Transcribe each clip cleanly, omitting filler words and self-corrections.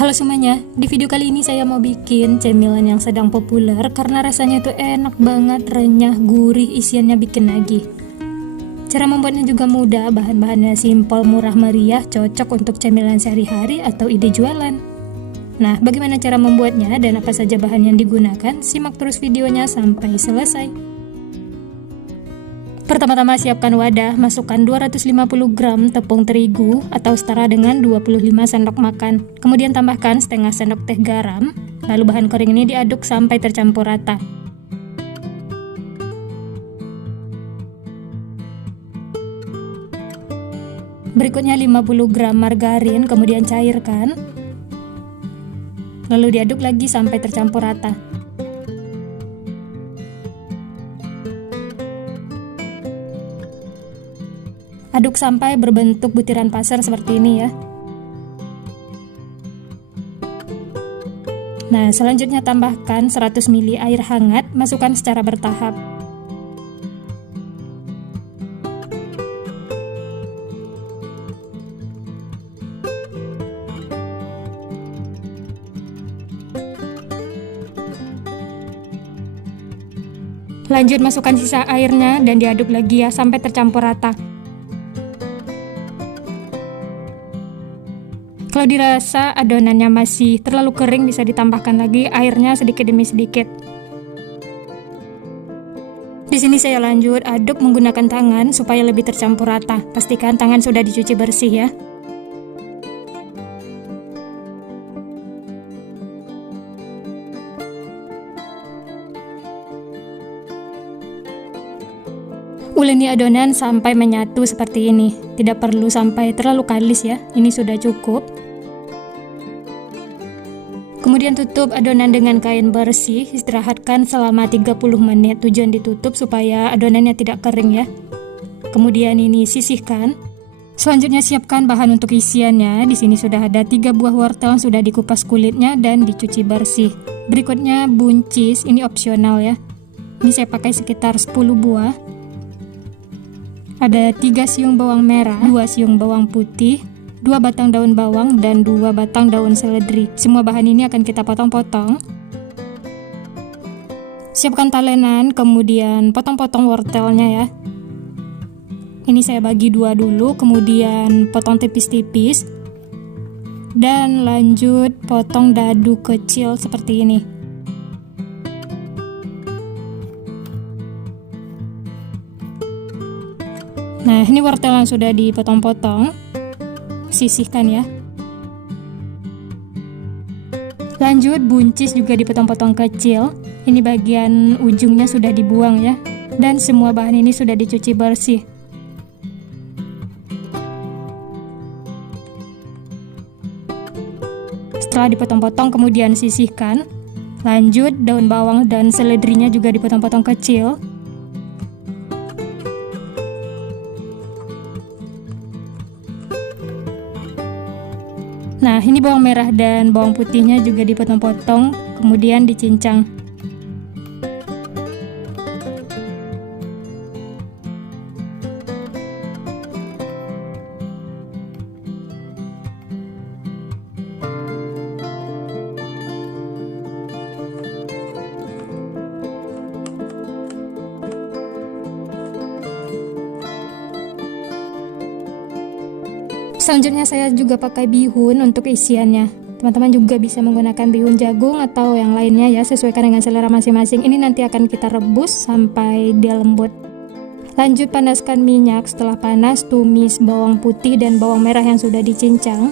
Halo semuanya, di video kali ini saya mau bikin cemilan yang sedang populer karena rasanya itu enak banget, renyah, gurih, isiannya bikin nagih. Cara membuatnya juga mudah, bahan-bahannya simpel, murah meriah, cocok untuk cemilan sehari-hari atau ide jualan. Nah, bagaimana cara membuatnya dan apa saja bahan yang digunakan? Simak terus videonya sampai selesai. Pertama-tama siapkan wadah, masukkan 250 gram tepung terigu atau setara dengan 25 sendok makan. Kemudian tambahkan setengah sendok teh garam, lalu bahan kering ini diaduk sampai tercampur rata. Berikutnya 50 gram margarin, kemudian cairkan. Lalu diaduk lagi sampai tercampur rata. Aduk sampai berbentuk butiran pasir seperti ini ya. Nah, selanjutnya tambahkan 100 ml air hangat, masukkan secara bertahap. Lanjut masukkan sisa airnya dan diaduk lagi ya sampai tercampur rata. Kalau dirasa adonannya masih terlalu kering, bisa ditambahkan lagi airnya sedikit demi sedikit. Di sini saya lanjut aduk menggunakan tangan supaya lebih tercampur rata. Pastikan tangan sudah dicuci bersih ya. Uleni adonan sampai menyatu seperti ini. Tidak perlu sampai terlalu kalis ya. Ini sudah cukup. Kemudian tutup adonan dengan kain bersih, istirahatkan selama 30 menit. Tujuan ditutup supaya adonannya tidak kering ya. Kemudian ini sisihkan. Selanjutnya siapkan bahan untuk isiannya. Di sini sudah ada 3 buah wortel yang sudah dikupas kulitnya dan dicuci bersih. Berikutnya buncis, ini opsional ya. Ini saya pakai sekitar 10 buah. Ada 3 siung bawang merah, 2 siung bawang putih, 2 batang daun bawang, dan 2 batang daun seledri. Semua bahan ini akan kita potong-potong. Siapkan talenan, kemudian potong-potong wortelnya ya. Ini saya bagi 2 dulu, kemudian potong tipis-tipis. Dan lanjut potong dadu kecil seperti ini. Nah, ini wortel yang sudah dipotong-potong. Sisihkan ya. Lanjut buncis juga dipotong-potong kecil. Ini bagian ujungnya sudah dibuang ya. Dan semua bahan ini sudah dicuci bersih. Setelah dipotong-potong kemudian sisihkan. Lanjut daun bawang dan seledrinya juga dipotong-potong kecil. Nah, ini bawang merah dan bawang putihnya juga dipotong-potong, kemudian dicincang. Selanjutnya saya juga pakai bihun untuk isiannya. Teman-teman juga bisa menggunakan bihun jagung atau yang lainnya ya, sesuaikan dengan selera masing-masing. Ini nanti akan kita rebus sampai dia lembut. Lanjut panaskan minyak. Setelah panas, tumis bawang putih dan bawang merah yang sudah dicincang.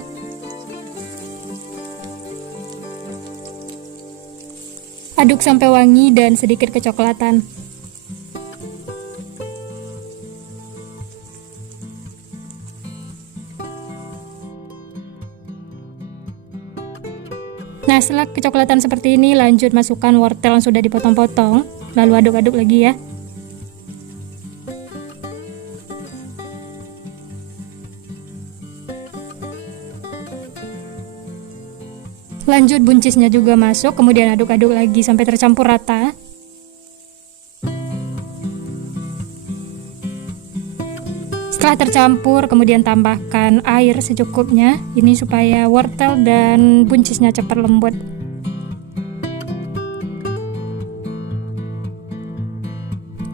Aduk sampai wangi dan sedikit kecoklatan. Nah, setelah kecoklatan seperti ini, lanjut masukkan wortel yang sudah dipotong-potong, lalu aduk-aduk lagi ya. Lanjut buncisnya juga masuk, kemudian aduk-aduk lagi sampai tercampur rata. Setelah Setelah tercampur, kemudian tambahkan air secukupnya. Ini supaya wortel dan buncisnya cepat lembut.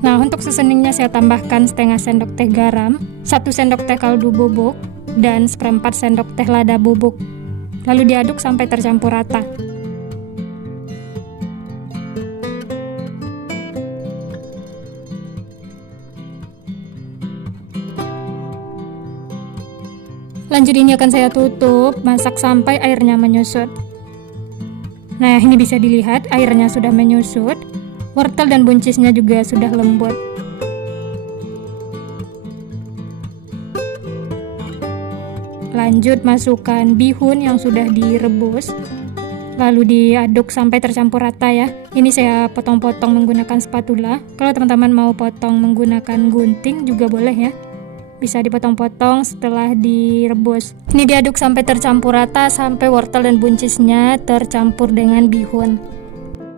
Nah, untuk seasoningnya saya tambahkan setengah sendok teh garam, 1 sendok teh kaldu bubuk, dan 1/4 sendok teh lada bubuk. Lalu diaduk sampai tercampur rata. Lanjut ini akan saya tutup, masak sampai airnya menyusut. Nah, ini bisa dilihat airnya sudah menyusut. Wortel dan buncisnya juga sudah lembut. Lanjut masukkan bihun yang sudah direbus. Lalu diaduk sampai tercampur rata ya. Ini saya potong-potong menggunakan spatula. Kalau teman-teman mau potong menggunakan gunting juga boleh ya. Bisa dipotong-potong setelah direbus. Ini diaduk sampai tercampur rata, sampai wortel dan buncisnya tercampur dengan bihun.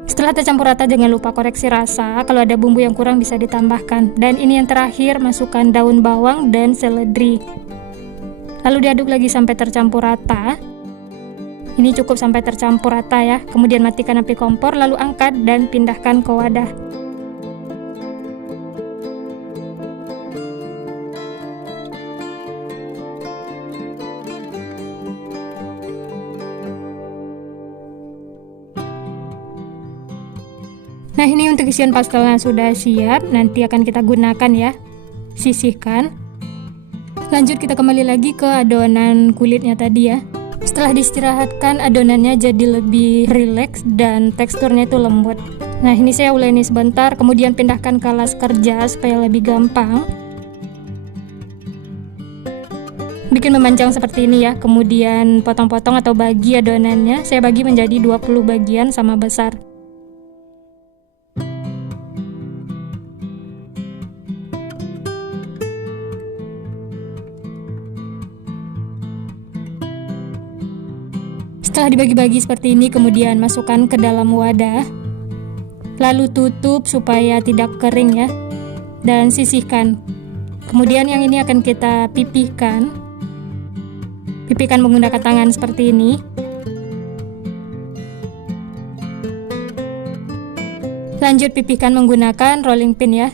Setelah tercampur rata, jangan lupa koreksi rasa. Kalau ada bumbu yang kurang bisa ditambahkan. Dan ini yang terakhir, masukkan daun bawang dan seledri. Lalu diaduk lagi sampai tercampur rata. Ini cukup sampai tercampur rata ya. Kemudian matikan api kompor, lalu angkat dan pindahkan ke wadah. Nah, ini untuk isian pastelnya sudah siap, nanti akan kita gunakan ya. Sisihkan. Lanjut kita kembali lagi ke adonan kulitnya tadi ya. Setelah diistirahatkan, adonannya jadi lebih rileks dan teksturnya itu lembut. Nah, ini saya uleni sebentar, kemudian pindahkan ke alas kerja supaya lebih gampang. Bikin memanjang seperti ini ya, kemudian potong-potong atau bagi adonannya. Saya bagi menjadi 20 bagian sama besar. Setelah dibagi-bagi seperti ini, kemudian masukkan ke dalam wadah. Lalu tutup supaya tidak kering ya. Dan sisihkan. Kemudian yang ini akan kita pipihkan. Pipihkan menggunakan tangan seperti ini. Lanjut pipihkan menggunakan rolling pin ya.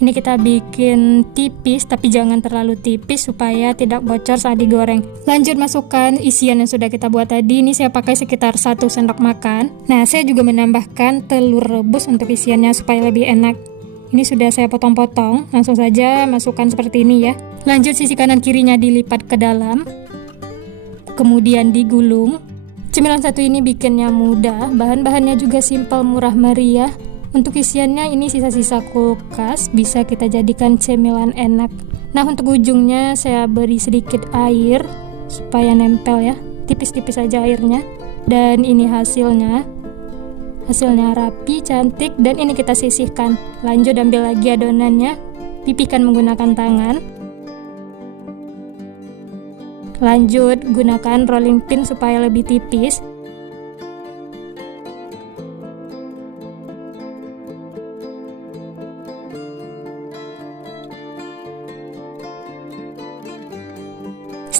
Ini kita bikin tipis, tapi jangan terlalu tipis supaya tidak bocor saat digoreng. Lanjut masukkan isian yang sudah kita buat tadi. Ini saya pakai sekitar 1 sendok makan. Nah, saya juga menambahkan telur rebus untuk isiannya supaya lebih enak. Ini sudah saya potong-potong, langsung saja masukkan seperti ini ya. Lanjut sisi kanan kirinya dilipat ke dalam, kemudian digulung. Cemilan satu ini bikinnya mudah, bahan-bahannya juga simpel, murah meriah. Untuk isiannya ini sisa-sisa kulkas, bisa kita jadikan cemilan enak. Nah, untuk ujungnya saya beri sedikit air supaya nempel ya, tipis-tipis saja airnya. Dan ini hasilnya rapi, cantik, dan ini kita sisihkan. Lanjut ambil lagi adonannya, pipihkan menggunakan tangan. Lanjut gunakan rolling pin supaya lebih tipis.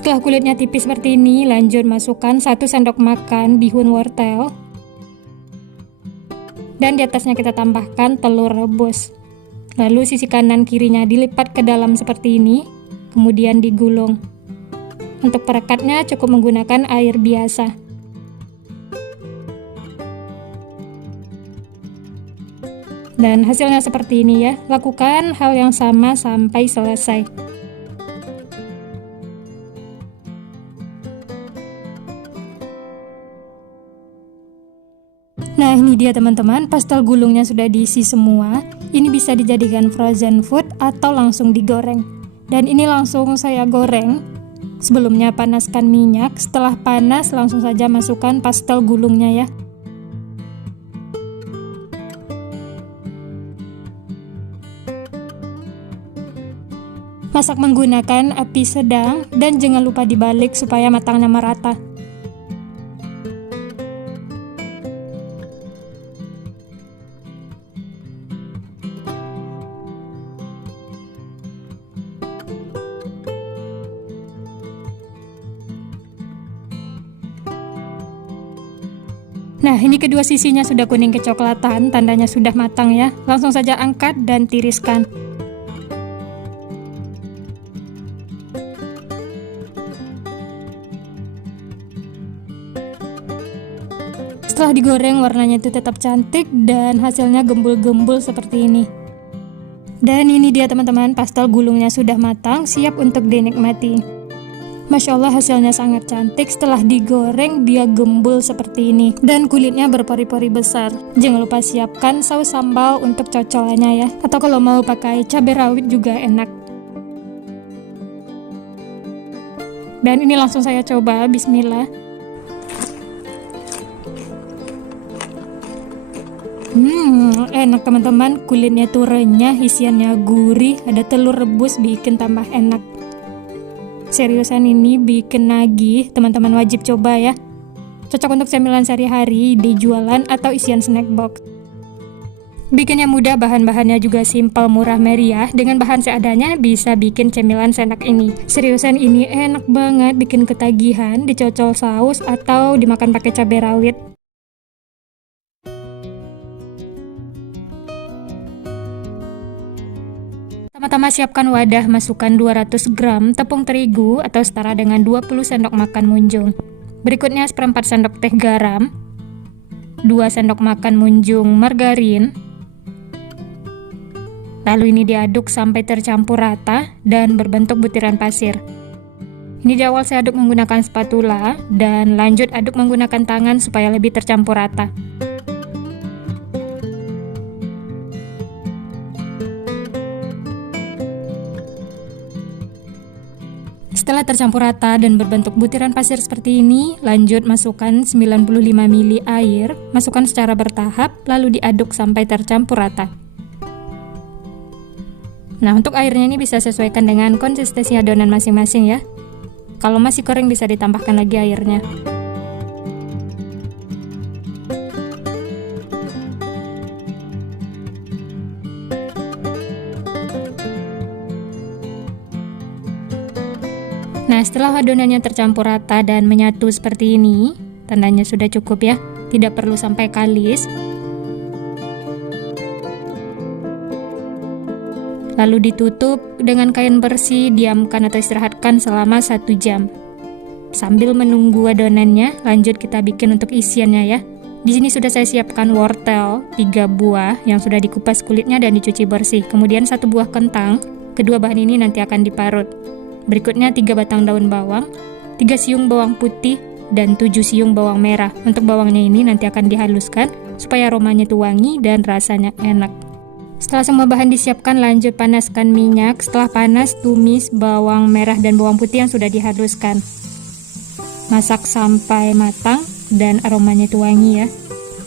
Setelah kulitnya tipis seperti ini, lanjut masukkan 1 sendok makan bihun wortel. Dan di atasnya kita tambahkan telur rebus. Lalu sisi kanan kirinya dilipat ke dalam seperti ini, kemudian digulung. Untuk perekatnya cukup menggunakan air biasa. Dan hasilnya seperti ini ya. Lakukan hal yang sama sampai selesai. Nah, ini dia teman-teman, pastel gulungnya sudah diisi semua. Ini bisa dijadikan frozen food atau langsung digoreng. Dan ini langsung saya goreng. Sebelumnya panaskan minyak, setelah panas langsung saja masukkan pastel gulungnya ya. Masak menggunakan api sedang dan jangan lupa dibalik supaya matangnya merata. Nah, ini kedua sisinya sudah kuning kecoklatan, tandanya sudah matang ya. Langsung saja angkat dan tiriskan. Setelah digoreng, warnanya itu tetap cantik dan hasilnya gembul-gembul seperti ini. Dan ini dia teman-teman, pastel gulungnya sudah matang, siap untuk dinikmati. Masya Allah, hasilnya sangat cantik. Setelah digoreng dia gembul seperti ini dan kulitnya berpori-pori besar. Jangan lupa siapkan saus sambal untuk cocolannya ya, atau kalau mau pakai cabai rawit juga enak. Dan ini langsung saya coba, bismillah. Enak teman-teman, kulitnya tuh renyah, isiannya gurih, ada telur rebus, bikin tambah enak. Seriusan ini bikin nagih, teman-teman wajib coba ya. Cocok untuk cemilan sehari-hari, di jualan atau isian snack box. Bikinnya mudah, bahan-bahannya juga simpel, murah meriah. Dengan bahan seadanya bisa bikin cemilan seenak ini. Seriusan ini enak banget, bikin ketagihan, dicocol saus atau dimakan pakai cabai rawit. Pertama-tama siapkan wadah, masukkan 200 gram tepung terigu atau setara dengan 20 sendok makan munjung. Berikutnya seperempat sendok teh garam, 2 sendok makan munjung margarin. Lalu ini diaduk sampai tercampur rata dan berbentuk butiran pasir. Ini di awal saya aduk menggunakan spatula dan lanjut aduk menggunakan tangan supaya lebih tercampur rata. Setelah tercampur rata dan berbentuk butiran pasir seperti ini, lanjut masukkan 95 ml air, masukkan secara bertahap, lalu diaduk sampai tercampur rata. Nah, untuk airnya ini bisa sesuaikan dengan konsistensi adonan masing-masing ya. Kalau masih kering bisa ditambahkan lagi airnya. Nah, setelah adonannya tercampur rata dan menyatu seperti ini, tandanya sudah cukup ya, tidak perlu sampai kalis. Lalu ditutup dengan kain bersih, diamkan atau istirahatkan selama 1 jam. Sambil menunggu adonannya, lanjut kita bikin untuk isiannya ya. Di sini sudah saya siapkan wortel 3 buah yang sudah dikupas kulitnya dan dicuci bersih. Kemudian 1 buah kentang, kedua bahan ini nanti akan diparut. Berikutnya 3 batang daun bawang, 3 siung bawang putih, dan 7 siung bawang merah. Untuk bawangnya ini nanti akan dihaluskan supaya aromanya itu wangi dan rasanya enak. Setelah semua bahan disiapkan, lanjut panaskan minyak. Setelah panas, tumis bawang merah dan bawang putih yang sudah dihaluskan. Masak sampai matang dan aromanya itu wangi ya.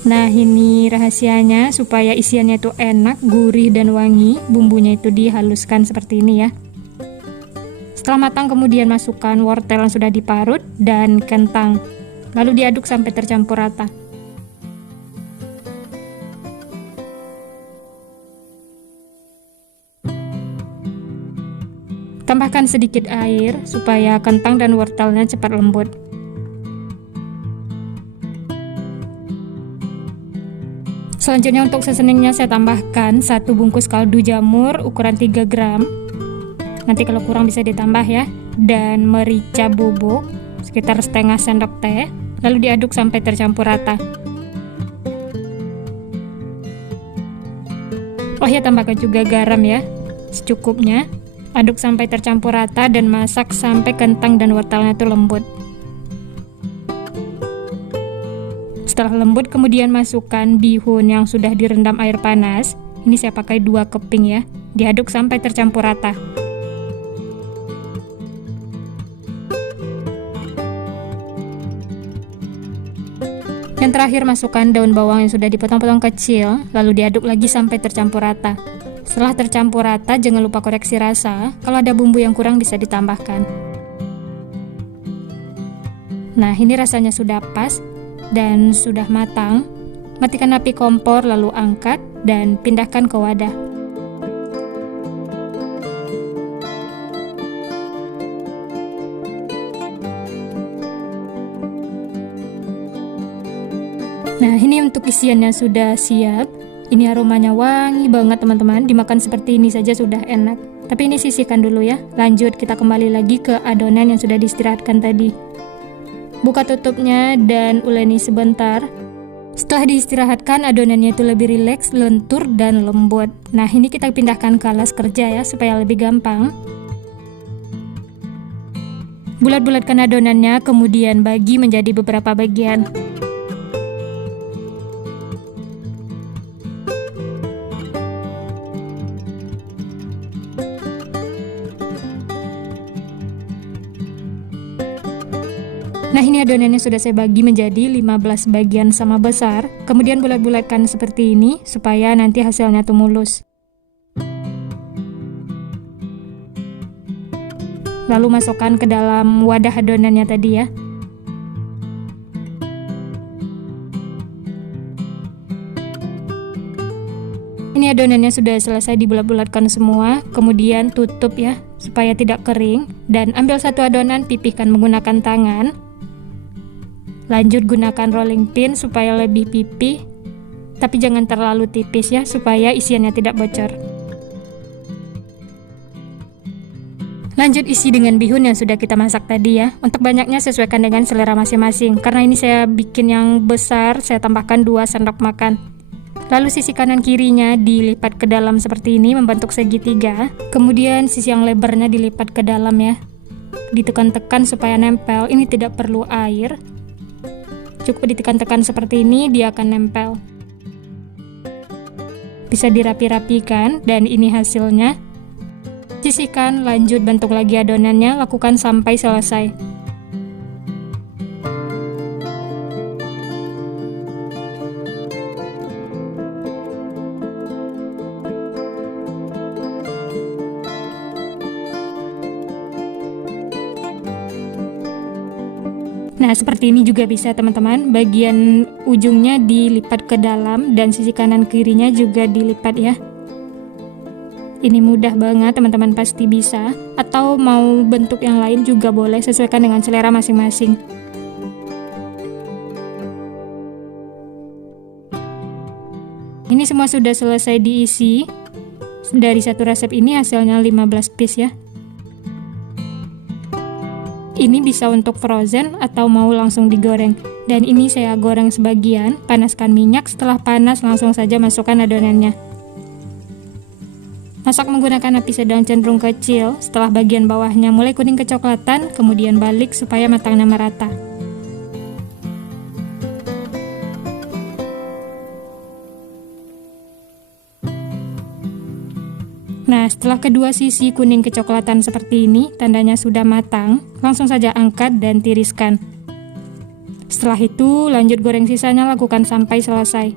Nah, ini rahasianya supaya isiannya itu enak, gurih dan wangi. Bumbunya itu dihaluskan seperti ini ya. Setelah matang kemudian masukkan wortel yang sudah diparut dan kentang. Lalu diaduk sampai tercampur rata. Tambahkan sedikit air supaya kentang dan wortelnya cepat lembut. Selanjutnya untuk seasoningnya saya tambahkan 1 bungkus kaldu jamur ukuran 3 gram. Nanti kalau kurang bisa ditambah ya. Dan merica bubuk sekitar setengah sendok teh. Lalu diaduk sampai tercampur rata. Oh ya, tambahkan juga garam ya, secukupnya. Aduk sampai tercampur rata dan masak sampai kentang dan wortelnya itu lembut. Setelah lembut kemudian masukkan bihun yang sudah direndam air panas. Ini saya pakai 2 keping ya. Diaduk sampai tercampur rata. Yang terakhir masukkan daun bawang yang sudah dipotong-potong kecil, lalu diaduk lagi sampai tercampur rata. Setelah tercampur rata, jangan lupa koreksi rasa. Kalau ada bumbu yang kurang bisa ditambahkan. Nah, ini rasanya sudah pas dan sudah matang. Matikan api kompor lalu angkat dan pindahkan ke wadah. Nah, ini untuk isiannya sudah siap. Ini aromanya wangi banget teman-teman. Dimakan seperti ini saja sudah enak. Tapi ini sisihkan dulu ya. Lanjut kita kembali lagi ke adonan yang sudah diistirahatkan tadi. Buka tutupnya dan uleni sebentar. Setelah diistirahatkan, adonannya itu lebih rileks, lentur, dan lembut. Nah, ini kita pindahkan ke alas kerja ya, supaya lebih gampang. Bulat-bulatkan adonannya, kemudian bagi menjadi beberapa bagian. Nah, ini adonannya sudah saya bagi menjadi 15 bagian sama besar. Kemudian bulat-bulatkan seperti ini supaya nanti hasilnya tuh mulus. Lalu masukkan ke dalam wadah adonannya tadi ya. Ini adonannya sudah selesai dibulat-bulatkan semua. Kemudian tutup ya supaya tidak kering. Dan ambil satu adonan, pipihkan menggunakan tangan. Lanjut gunakan rolling pin supaya lebih pipih, tapi jangan terlalu tipis ya, supaya isiannya tidak bocor. Lanjut isi dengan bihun yang sudah kita masak tadi ya. Untuk banyaknya sesuaikan dengan selera masing-masing. Karena ini saya bikin yang besar, saya tambahkan 2 sendok makan. Lalu sisi kanan kirinya dilipat ke dalam seperti ini, membentuk segitiga. Kemudian sisi yang lebarnya dilipat ke dalam ya. Ditekan-tekan supaya nempel, ini tidak perlu air. Cukup ditekan-tekan seperti ini, dia akan nempel. Bisa dirapi-rapikan, dan ini hasilnya. Sisihkan, lanjut bentuk lagi adonannya, lakukan sampai selesai. Nah, seperti ini juga bisa teman-teman. Bagian ujungnya dilipat ke dalam dan sisi kanan kirinya juga dilipat ya. Ini mudah banget, teman-teman pasti bisa. Atau mau bentuk yang lain juga boleh, sesuaikan dengan selera masing-masing. Ini semua sudah selesai diisi. Dari satu resep ini hasilnya 15 piece ya. Ini bisa untuk frozen atau mau langsung digoreng. Dan ini saya goreng sebagian, panaskan minyak, setelah panas langsung saja masukkan adonannya. Masak menggunakan api sedang cenderung kecil, setelah bagian bawahnya mulai kuning kecoklatan, kemudian balik supaya matangnya merata. Nah, setelah kedua sisi kuning kecoklatan seperti ini, tandanya sudah matang, langsung saja angkat dan tiriskan. Setelah itu, lanjut goreng sisanya, lakukan sampai selesai.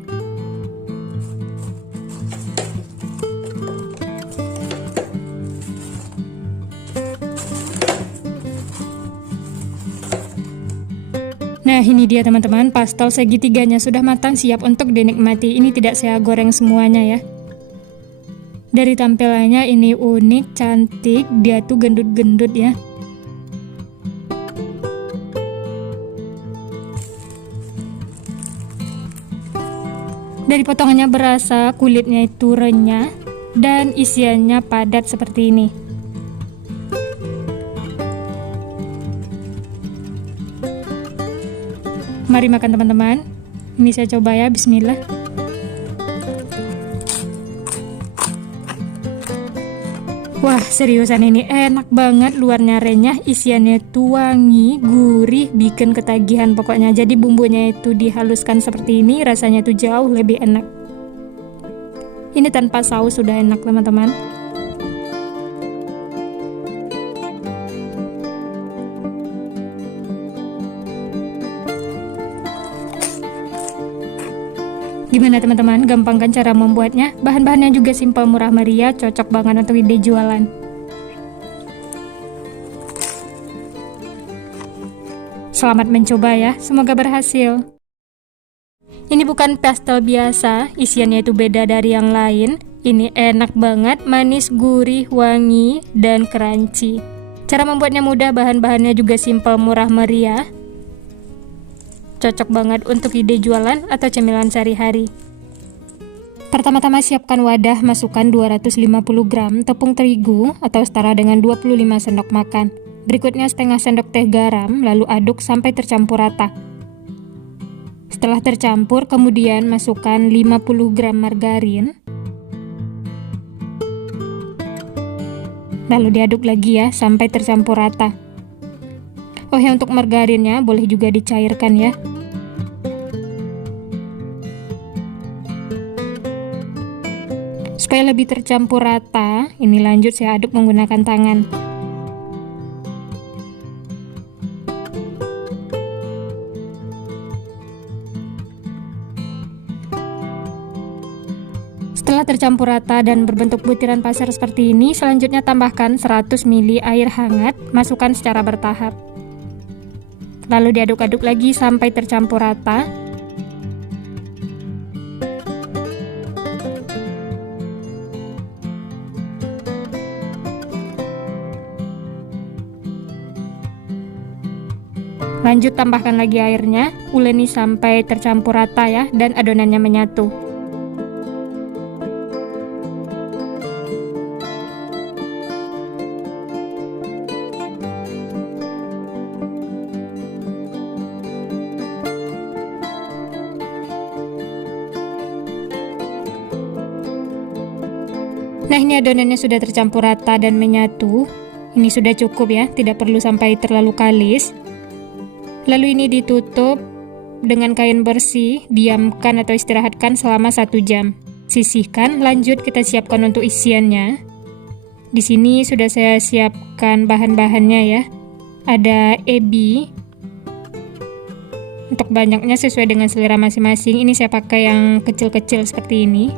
Nah, ini dia teman-teman, pastel segitiganya sudah matang, siap untuk dinikmati. Ini tidak saya goreng semuanya ya. Dari tampilannya ini unik, cantik, dia tuh gendut-gendut ya. Dari potongannya berasa, kulitnya itu renyah, dan isiannya padat seperti ini. Mari makan teman-teman. Ini saya coba ya, bismillah. Wah, seriusan ini enak banget, luarnya renyah, isiannya itu wangi, gurih, bikin ketagihan pokoknya. Jadi bumbunya itu dihaluskan seperti ini, rasanya itu jauh lebih enak. Ini tanpa saus sudah enak teman-teman. Gimana teman-teman, gampang kan cara membuatnya? Bahan-bahannya juga simpel, murah meriah, cocok banget untuk ide jualan. Selamat mencoba ya, semoga berhasil. Ini bukan pastel biasa, isiannya itu beda dari yang lain. Ini enak banget, manis, gurih, wangi, dan crunchy. Cara membuatnya mudah, bahan-bahannya juga simpel, murah meriah. cocok banget untuk ide jualan atau cemilan sehari-hari. Pertama-tama siapkan wadah, masukkan 250 gram tepung terigu atau setara dengan 25 sendok makan. Berikutnya setengah sendok teh garam, lalu aduk sampai tercampur rata. Setelah tercampur, kemudian masukkan 50 gram margarin. Lalu diaduk lagi ya, sampai tercampur rata. Oh ya, untuk margarinnya boleh juga dicairkan ya. Supaya lebih tercampur rata, ini lanjut saya aduk menggunakan tangan. Setelah tercampur rata dan berbentuk butiran pasir seperti ini, selanjutnya tambahkan 100 ml air hangat, masukkan secara bertahap. Lalu diaduk-aduk lagi sampai tercampur rata. Lanjut tambahkan lagi airnya, uleni sampai tercampur rata ya, dan adonannya menyatu. Nah, ini adonannya sudah tercampur rata dan menyatu. Ini sudah cukup ya, tidak perlu sampai terlalu kalis. Lalu ini ditutup dengan kain bersih, diamkan atau istirahatkan selama 1 jam. Sisihkan, lanjut kita siapkan untuk isiannya. Di sini sudah saya siapkan bahan-bahannya ya. Ada ebi. Untuk banyaknya sesuai dengan selera masing-masing. Ini saya pakai yang kecil-kecil seperti ini.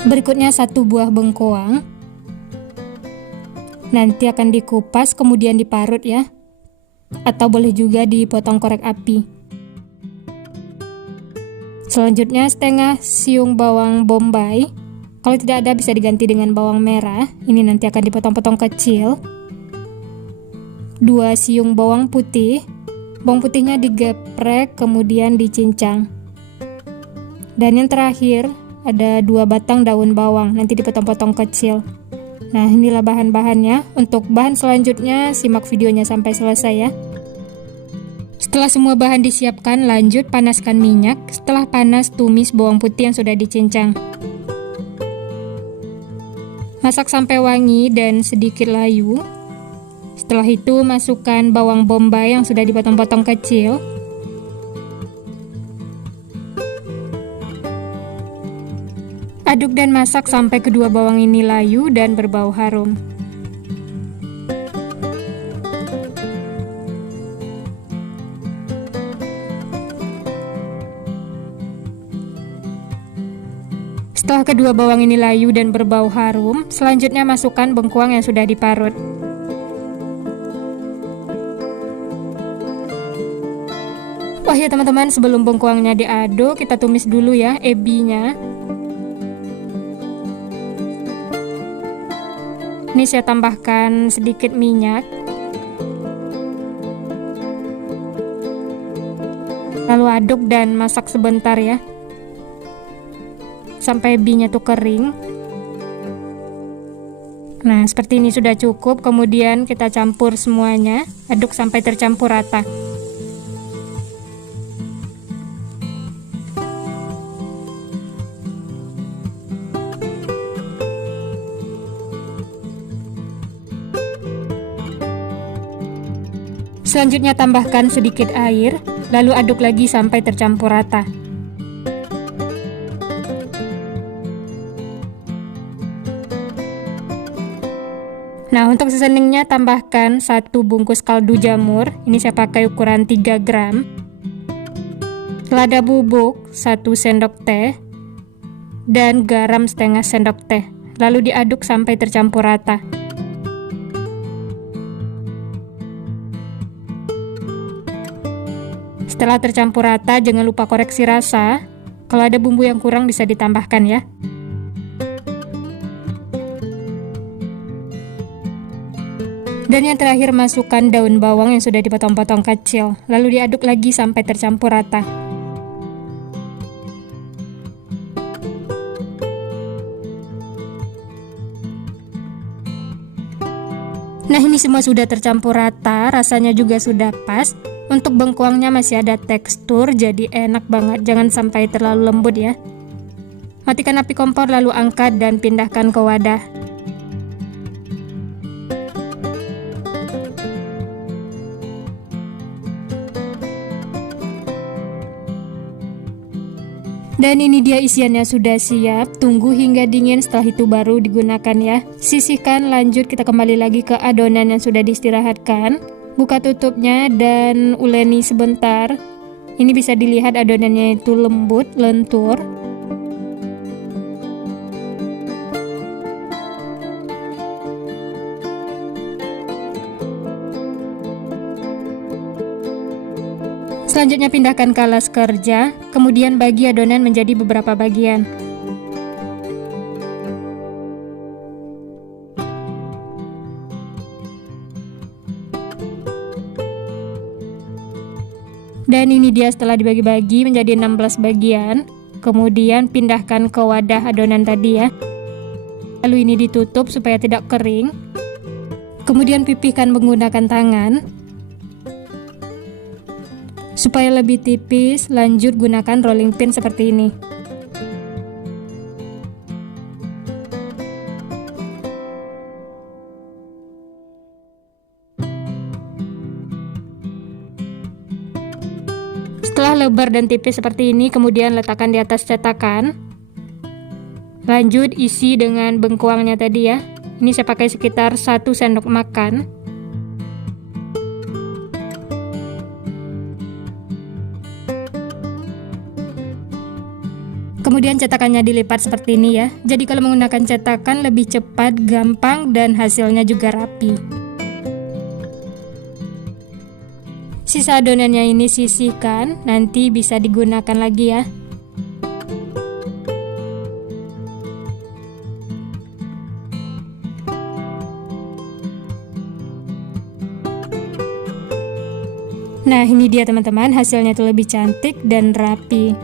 Berikutnya 1 buah bengkoang. Nanti akan dikupas kemudian diparut ya. Atau boleh juga dipotong korek api. Selanjutnya setengah siung bawang bombay. Kalau tidak ada bisa diganti dengan bawang merah. Ini nanti akan dipotong-potong kecil. 2 siung bawang putih. Bawang putihnya digeprek kemudian dicincang. Dan yang terakhir ada 2 batang daun bawang, nanti dipotong-potong kecil. Nah, inilah bahan-bahannya. Untuk bahan selanjutnya, simak videonya sampai selesai ya. Setelah semua bahan disiapkan, lanjut panaskan minyak. Setelah panas, tumis bawang putih yang sudah dicincang. Masak sampai wangi dan sedikit layu. Setelah itu, masukkan bawang bombay yang sudah dipotong-potong kecil. Aduk dan masak sampai kedua bawang ini layu dan berbau harum. Setelah kedua bawang ini layu dan berbau harum, selanjutnya masukkan bengkuang yang sudah diparut. Wah ya teman-teman, sebelum bengkuangnya diaduk, kita tumis dulu ya ebinya. Ini saya tambahkan sedikit minyak. Lalu aduk dan masak sebentar ya. Sampai ebinya tuh kering. Nah, seperti ini sudah cukup. Kemudian kita campur semuanya. Aduk sampai tercampur rata. Selanjutnya tambahkan sedikit air, lalu aduk lagi sampai tercampur rata. Nah, untuk seasoningnya tambahkan 1 bungkus kaldu jamur. Ini saya pakai ukuran 3 gram. Lada bubuk 1 sendok teh. Dan garam setengah sendok teh. Lalu diaduk sampai tercampur rata. Setelah tercampur rata, jangan lupa koreksi rasa. Kalau ada bumbu yang kurang bisa ditambahkan ya. Dan yang terakhir masukkan daun bawang yang sudah dipotong-potong kecil, lalu diaduk lagi sampai tercampur rata. Nah, ini semua sudah tercampur rata, rasanya juga sudah pas. Untuk bengkuangnya masih ada tekstur, jadi enak banget, jangan sampai terlalu lembut ya. Matikan api kompor lalu angkat dan pindahkan ke wadah. Dan ini dia isiannya sudah siap, tunggu hingga dingin, setelah itu baru digunakan ya. Sisihkan, lanjut kita kembali lagi ke adonan yang sudah diistirahatkan. Buka tutupnya dan uleni sebentar. Ini bisa dilihat adonannya itu lembut, lentur. Selanjutnya pindahkan ke alas kerja, kemudian bagi adonan menjadi beberapa bagian. Dan ini dia setelah dibagi-bagi menjadi 16 bagian. Kemudian pindahkan ke wadah adonan tadi ya. Lalu ini ditutup supaya tidak kering. Kemudian pipihkan menggunakan tangan. Supaya lebih tipis, lanjut gunakan rolling pin seperti ini. Setelah lebar dan tipis seperti ini, kemudian letakkan di atas cetakan. Lanjut isi dengan bengkuangnya tadi ya. Ini saya pakai sekitar 1 sendok makan. Kemudian cetakannya dilipat seperti ini ya. Jadi kalau menggunakan cetakan lebih cepat, gampang, dan hasilnya juga rapi. Sisa adonannya ini sisihkan, nanti bisa digunakan lagi ya. Nah, ini dia teman-teman, hasilnya itu lebih cantik dan rapi.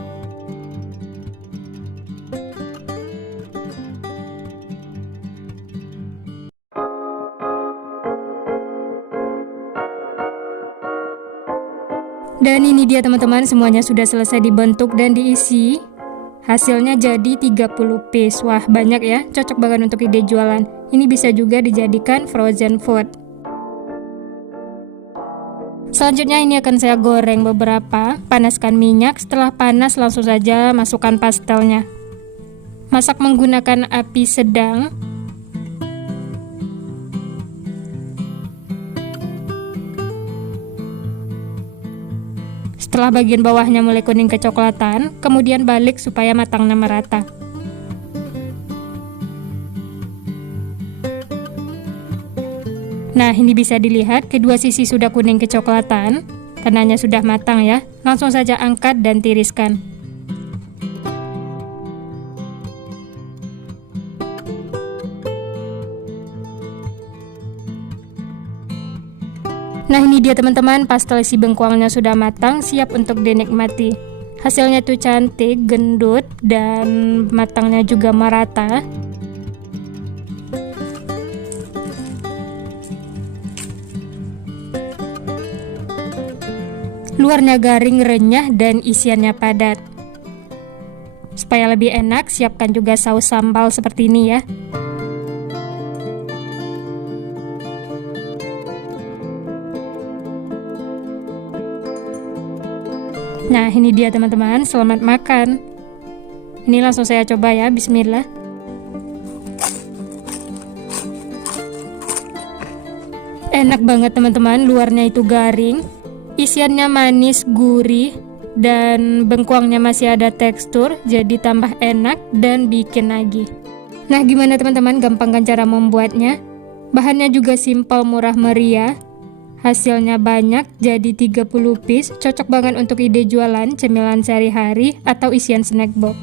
Dan ini dia teman-teman, semuanya sudah selesai dibentuk dan diisi. Hasilnya jadi 30 piece. Wah, banyak ya, cocok banget untuk ide jualan. Ini bisa juga dijadikan frozen food. Selanjutnya ini akan saya goreng beberapa. Panaskan minyak, setelah panas langsung saja masukkan pastelnya. Masak menggunakan api sedang. Setelah bagian bawahnya mulai kuning kecoklatan, kemudian balik supaya matangnya merata. Nah, ini bisa dilihat kedua sisi sudah kuning kecoklatan, tandanya sudah matang ya. Langsung saja angkat dan tiriskan. Nah, ini dia teman-teman, pastel isi bengkuangnya sudah matang, siap untuk dinikmati. Hasilnya tuh cantik, gendut, dan matangnya juga merata. Luarnya garing, renyah, dan isiannya padat. Supaya lebih enak, siapkan juga saus sambal seperti ini ya. Nah, ini dia teman-teman, selamat makan. Ini langsung saya coba ya, bismillah. Enak banget teman-teman, luarnya itu garing, isiannya manis, gurih, dan bengkuangnya masih ada tekstur, jadi tambah enak dan bikin lagi. Nah, gimana teman-teman, gampang kan cara membuatnya? Bahannya juga simpel, murah meriah. Hasilnya banyak, jadi 30 piece, cocok banget untuk ide jualan, cemilan sehari-hari, atau isian snack box.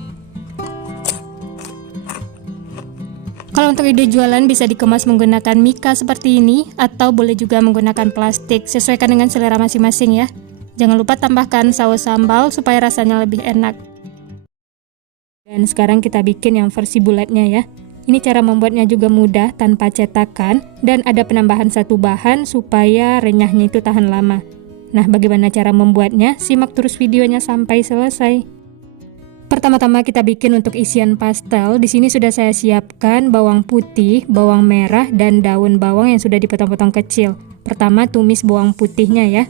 Kalau untuk ide jualan bisa dikemas menggunakan mika seperti ini atau boleh juga menggunakan plastik, sesuaikan dengan selera masing-masing ya. Jangan lupa tambahkan saus sambal supaya rasanya lebih enak. Dan sekarang kita bikin yang versi bulatnya ya. Ini cara membuatnya juga mudah tanpa cetakan dan ada penambahan satu bahan supaya renyahnya itu tahan lama. Nah, bagaimana cara membuatnya? Simak terus videonya sampai selesai. Pertama-tama kita bikin untuk isian pastel. Di sini sudah saya siapkan bawang putih, bawang merah, dan daun bawang yang sudah dipotong-potong kecil. Pertama tumis bawang putihnya ya.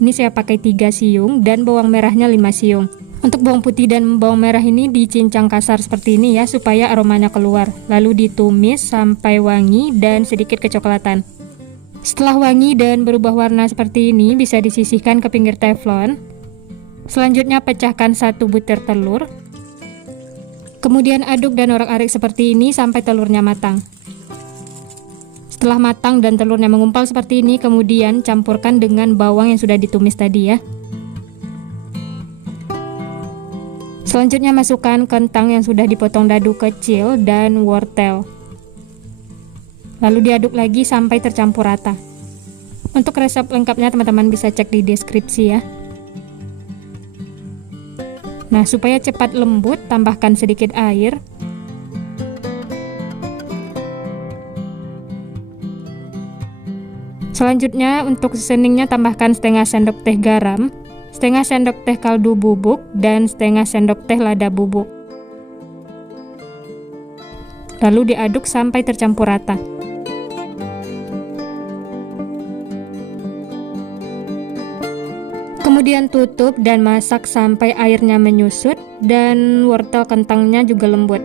Ini saya pakai 3 siung dan bawang merahnya 5 siung. Untuk bawang putih dan bawang merah ini dicincang kasar seperti ini ya supaya aromanya keluar. Lalu ditumis sampai wangi dan sedikit kecoklatan. Setelah wangi dan berubah warna seperti ini bisa disisihkan ke pinggir teflon. Selanjutnya pecahkan 1 butir telur. Kemudian aduk dan orak-arik seperti ini sampai telurnya matang. Setelah matang dan telurnya mengumpal seperti ini, kemudian campurkan dengan bawang yang sudah ditumis tadi ya. Selanjutnya masukkan kentang yang sudah dipotong dadu kecil dan wortel. Lalu diaduk lagi sampai tercampur rata. Untuk resep lengkapnya teman-teman bisa cek di deskripsi ya. Nah, supaya cepat lembut, tambahkan sedikit air. Selanjutnya, untuk seasoningnya tambahkan setengah sendok teh garam, setengah sendok teh kaldu bubuk, dan setengah sendok teh lada bubuk. Lalu diaduk sampai tercampur rata. Kemudian tutup dan masak sampai airnya menyusut dan wortel kentangnya juga lembut.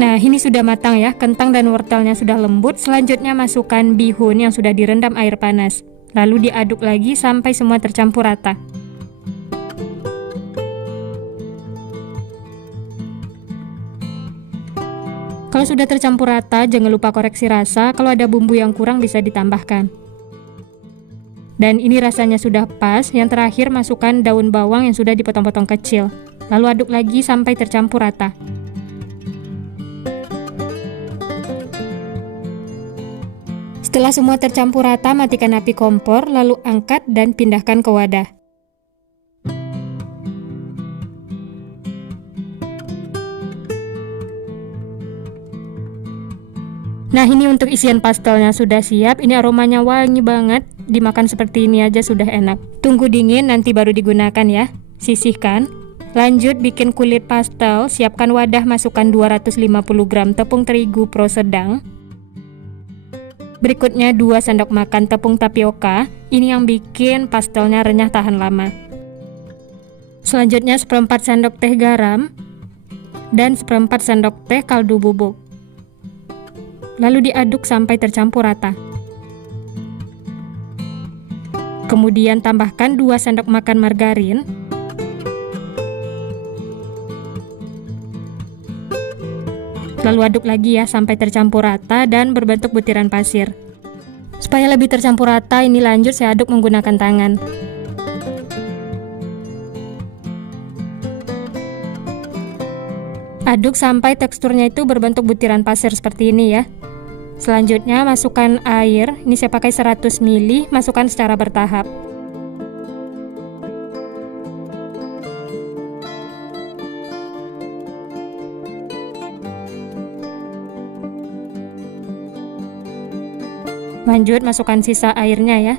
Nah, ini sudah matang ya, kentang dan wortelnya sudah lembut. Selanjutnya masukkan bihun yang sudah direndam air panas. Lalu diaduk lagi sampai semua tercampur rata. Kalau sudah tercampur rata, jangan lupa koreksi rasa. Kalau ada bumbu yang kurang bisa ditambahkan. Dan ini rasanya sudah pas. Yang terakhir masukkan daun bawang yang sudah dipotong-potong kecil. Lalu aduk lagi sampai tercampur rata. Setelah semua tercampur rata, matikan api kompor, lalu angkat dan pindahkan ke wadah. Nah, ini untuk isian pastelnya sudah siap. Ini aromanya wangi banget. Dimakan seperti ini aja sudah enak. Tunggu dingin nanti baru digunakan ya. Sisihkan. Lanjut bikin kulit pastel. Siapkan wadah, masukkan 250 gram tepung terigu pro sedang. Berikutnya 2 sendok makan tepung tapioka. Ini yang bikin pastelnya renyah tahan lama. Selanjutnya 1/4 sendok teh garam dan 1/4 sendok teh kaldu bubuk. Lalu diaduk sampai tercampur rata. Kemudian tambahkan 2 sendok makan margarin. Lalu aduk lagi ya sampai tercampur rata dan berbentuk butiran pasir. Supaya lebih tercampur rata, ini lanjut saya aduk menggunakan tangan. Aduk sampai teksturnya itu berbentuk butiran pasir seperti ini ya. Selanjutnya masukkan air, ini saya pakai 100 ml, masukkan secara bertahap. Lanjut masukkan sisa airnya ya.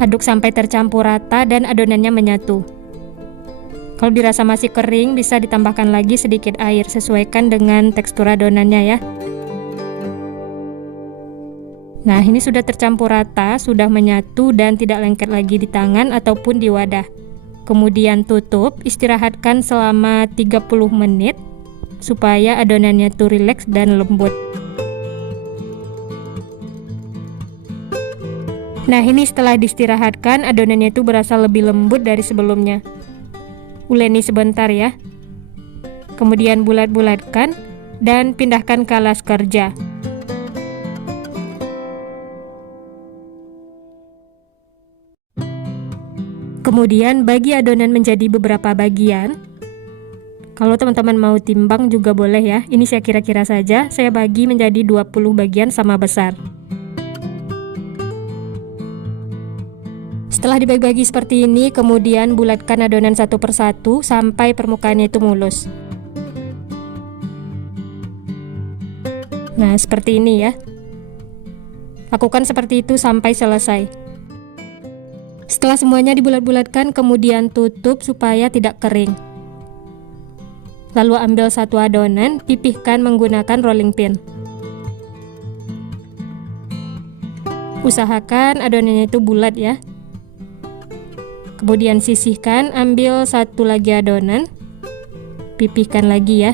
Aduk sampai tercampur rata dan adonannya menyatu. Kalau dirasa masih kering, bisa ditambahkan lagi sedikit air, sesuaikan dengan tekstur adonannya ya. Nah, ini sudah tercampur rata, sudah menyatu dan tidak lengket lagi di tangan ataupun di wadah. Kemudian tutup, istirahatkan selama 30 menit supaya adonannya tuh rileks dan lembut. Nah, ini setelah diistirahatkan, adonannya itu berasa lebih lembut dari sebelumnya. Uleni sebentar ya. Kemudian bulat-bulatkan dan pindahkan ke alas kerja. Kemudian bagi adonan menjadi beberapa bagian. Kalau teman-teman mau timbang juga boleh ya. Ini saya kira-kira saja, saya bagi menjadi 20 bagian sama besar. Setelah dibagi-bagi seperti ini, kemudian bulatkan adonan satu persatu sampai permukaannya itu mulus. Nah, seperti ini ya. Lakukan seperti itu sampai selesai. Setelah semuanya dibulat-bulatkan, kemudian tutup supaya tidak kering. Lalu ambil satu adonan, pipihkan menggunakan rolling pin. Usahakan adonannya itu bulat ya. Kemudian sisihkan, ambil satu lagi adonan, pipihkan lagi ya.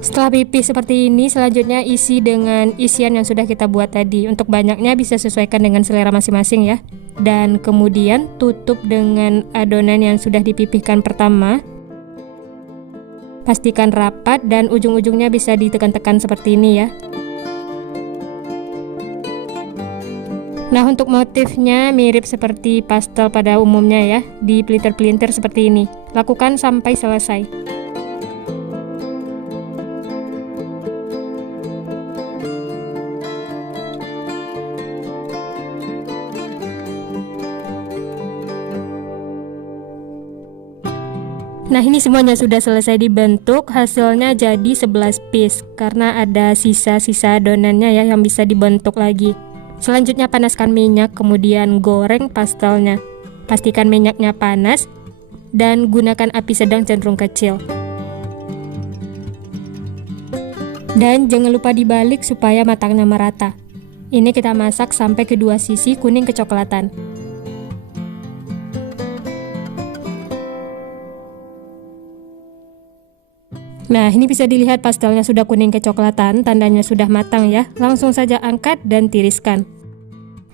Setelah pipih seperti ini, selanjutnya isi dengan isian yang sudah kita buat tadi. Untuk banyaknya bisa sesuaikan dengan selera masing-masing ya. Dan kemudian tutup dengan adonan yang sudah dipipihkan pertama. Pastikan rapat dan ujung-ujungnya bisa ditekan-tekan seperti ini ya. Nah, untuk motifnya mirip seperti pastel pada umumnya ya, di pelintir-pelintir seperti ini. Lakukan sampai selesai. Nah, ini semuanya sudah selesai dibentuk, hasilnya jadi 11 piece karena ada sisa-sisa adonannya ya yang bisa dibentuk lagi. Selanjutnya panaskan minyak, kemudian goreng pastelnya. Pastikan minyaknya panas dan gunakan api sedang cenderung kecil. Dan jangan lupa dibalik supaya matangnya merata. Ini kita masak sampai kedua sisi kuning kecoklatan. Nah, ini bisa dilihat pastelnya sudah kuning kecoklatan, tandanya sudah matang ya. Langsung saja angkat dan tiriskan.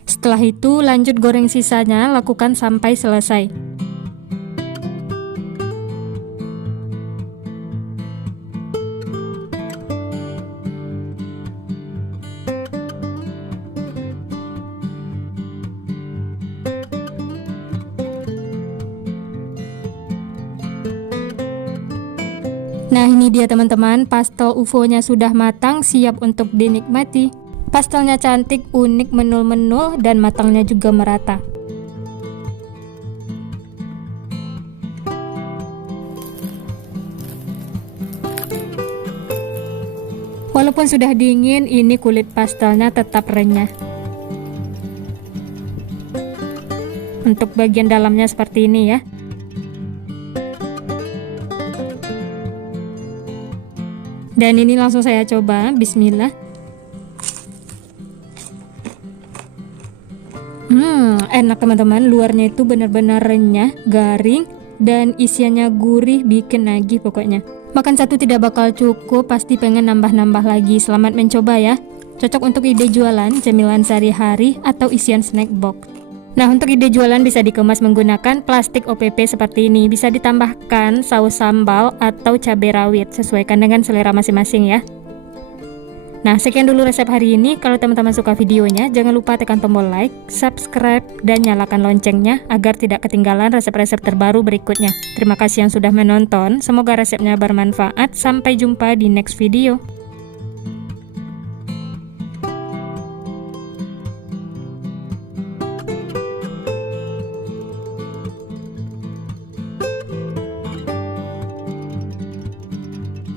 Setelah itu lanjut goreng sisanya, lakukan sampai selesai. Nah, ini dia teman-teman, pastel UFO-nya sudah matang, siap untuk dinikmati. Pastelnya cantik, unik, menul-menul, dan matangnya juga merata. Walaupun sudah dingin, ini kulit pastelnya tetap renyah. Untuk bagian dalamnya seperti ini ya. Dan ini langsung saya coba, bismillah. Enak teman-teman, luarnya itu benar-benar renyah, garing, dan isiannya gurih, bikin nagih pokoknya. Makan satu tidak bakal cukup, pasti pengen nambah-nambah lagi. Selamat mencoba ya. Cocok untuk ide jualan, cemilan sehari-hari, atau isian snack box. Nah, untuk ide jualan bisa dikemas menggunakan plastik OPP seperti ini. Bisa ditambahkan saus sambal atau cabai rawit, sesuaikan dengan selera masing-masing ya. Nah, sekian dulu resep hari ini. Kalau teman-teman suka videonya, jangan lupa tekan tombol like, subscribe, dan nyalakan loncengnya agar tidak ketinggalan resep-resep terbaru berikutnya. Terima kasih yang sudah menonton. Semoga resepnya bermanfaat. Sampai jumpa di next video.